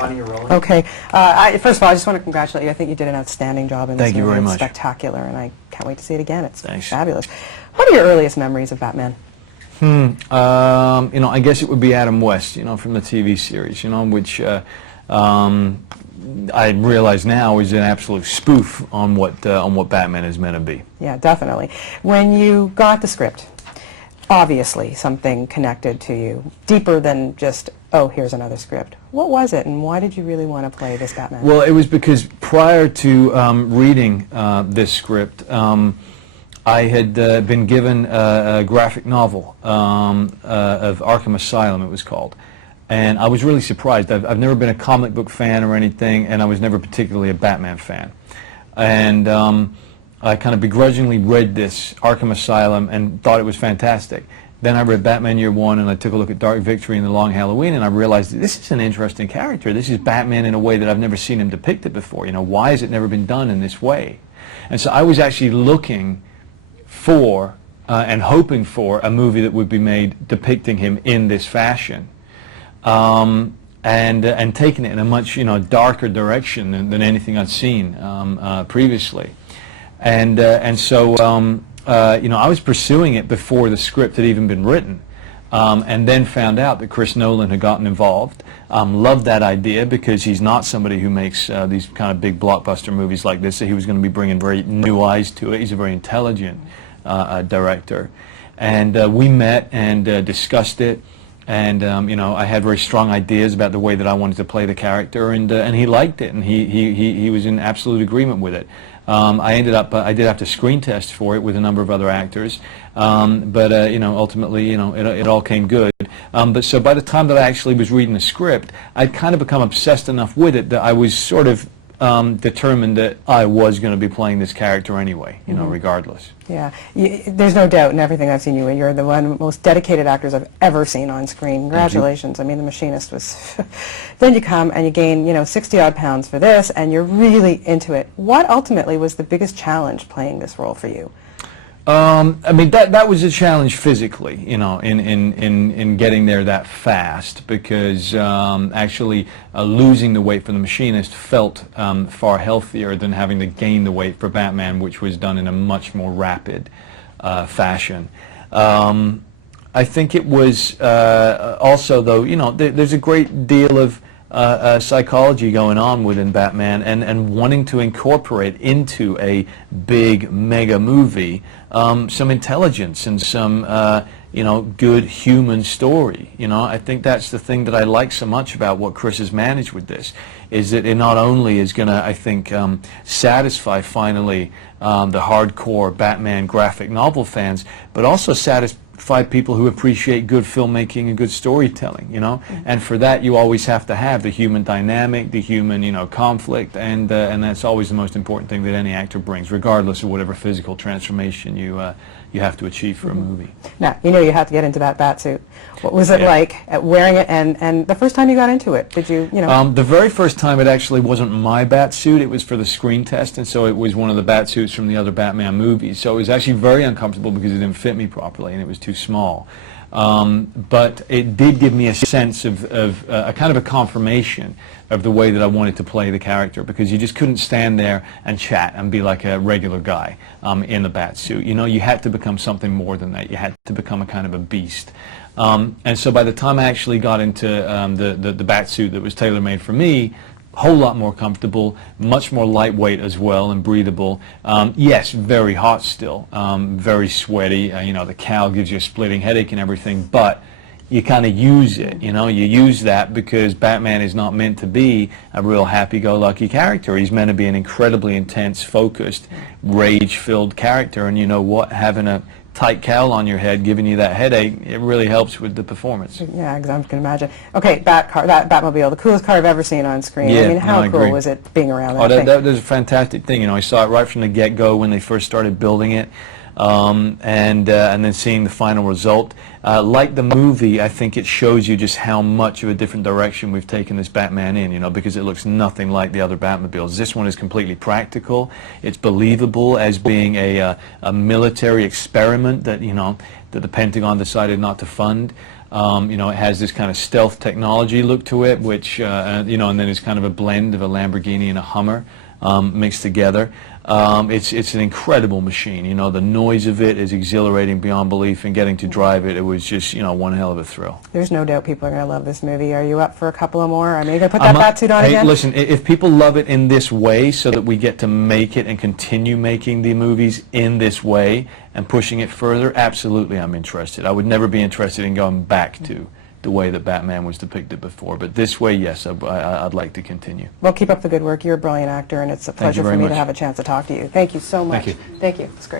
funny or rolling? Okay. First of all, I just want to congratulate you. I think you did an outstanding job in this movie. Thank you very much. It's spectacular, and I can't wait to see it again. It's Thanks. fabulous. What are your earliest memories of Batman? You know, I guess it would be Adam West, you know, from the TV series, you know, which I realize now is an absolute spoof on what Batman is meant to be. Yeah, definitely. When you got the script, obviously something connected to you, deeper than just, oh, here's another script. What was it, and why did you really want to play this Batman? Well, it was because prior to reading this script, I had been given a graphic novel of Arkham Asylum, it was called. And I was really surprised. I've never been a comic book fan or anything, and I was never particularly a Batman fan. And I kind of begrudgingly read this Arkham Asylum and thought it was fantastic. Then I read Batman Year One, and I took a look at Dark Victory and The Long Halloween, and I realized that this is an interesting character. This is Batman in a way that I've never seen him depicted before. You know, why has it never been done in this way? And so I was actually looking for and hoping for a movie that would be made depicting him in this fashion. And taking it in a much, you know, darker direction than anything I'd seen previously, and so you know, I was pursuing it before the script had even been written, and then found out that Chris Nolan had gotten involved. Loved that idea because he's not somebody who makes these kind of big blockbuster movies like this. So he was going to be bringing very new eyes to it. He's a very intelligent director, and we met and discussed it. And you know, I had very strong ideas about the way that I wanted to play the character, and he liked it, and he was in absolute agreement with it. I did have to screen test for it with a number of other actors, but you know, ultimately, you know, it all came good. But so by the time that I actually was reading the script, I'd kind of become obsessed enough with it that I was sort of determined that I was going to be playing this character anyway, you know, regardless. Yeah, there's no doubt in everything I've seen you in. You're the one of the most dedicated actors I've ever seen on screen. Congratulations. I mean, The Machinist was... Then you come and you gain, you know, 60-odd pounds for this, and you're really into it. What ultimately was the biggest challenge playing this role for you? I mean, that was a challenge physically, you know, in getting there that fast, because actually losing the weight for The Machinist felt far healthier than having to gain the weight for Batman, which was done in a much more rapid fashion. I think it was also, though, you know, there's a great deal of psychology going on within Batman, and wanting to incorporate into a big mega movie some intelligence and some you know, good human story. You know, I think that's the thing that I like so much about what Chris has managed with this, is that it not only is going to, I think, satisfy finally the hardcore Batman graphic novel fans, but also satisfy people who appreciate good filmmaking and good storytelling, you know. And for that, you always have to have the human dynamic, the human, you know, conflict, and that's always the most important thing that any actor brings, regardless of whatever physical transformation you have to achieve for a movie. Now, you know you have to get into that bat suit. What was it like wearing it, and the first time you got into it? Did you, you know? The very first time, it actually wasn't my bat suit. It was for the screen test, and so it was one of the bat suits from the other Batman movies. So it was actually very uncomfortable because it didn't fit me properly, and it was too small. But it did give me a sense of a kind of a confirmation of the way that I wanted to play the character, because you just couldn't stand there and chat and be like a regular guy in the bat suit. You know, you had to become something more than that. You had to become a kind of a beast. And so by the time I actually got into the bat suit that was tailor-made for me, a whole lot more comfortable, much more lightweight as well, and breathable. Yes, very hot still, very sweaty. You know, the cowl gives you a splitting headache and everything, but you kind of use it, you know. You use that because Batman is not meant to be a real happy-go-lucky character. He's meant to be an incredibly intense, focused, rage-filled character, and you know what? Having a tight cowl on your head giving you that headache, it really helps with the performance. Yeah, I can imagine. Okay, that Batmobile, the coolest car I've ever seen on screen. Yeah, I mean, how no, cool was it being around that thing? That was a fantastic thing. You know, I saw it right from the get-go when they first started building it, and then seeing the final result. Like the movie, I think it shows you just how much of a different direction we've taken this Batman in, you know, because it looks nothing like the other Batmobiles. This one is completely practical. It's believable as being a military experiment that, you know, that the Pentagon decided not to fund. You know, it has this kind of stealth technology look to it, which, you know, and then it's kind of a blend of a Lamborghini and a Hummer mixed together. It's an incredible machine. You know, the noise of it is exhilarating beyond belief, and getting to drive it, it was just, you know, one hell of a thrill. There's no doubt people are going to love this movie. Are you up for a couple of more? I mean, you're going to put that batsuit on hey, again? Listen, if people love it in this way, so that we get to make it and continue making the movies in this way and pushing it further, absolutely I'm interested. I would never be interested in going back to the way that Batman was depicted before. But this way, yes, I'd like to continue. Well, keep up the good work. You're a brilliant actor, and it's a pleasure for very me much. to have a chance to talk to you. Thank you so much. Thank you. Thank you. It's great.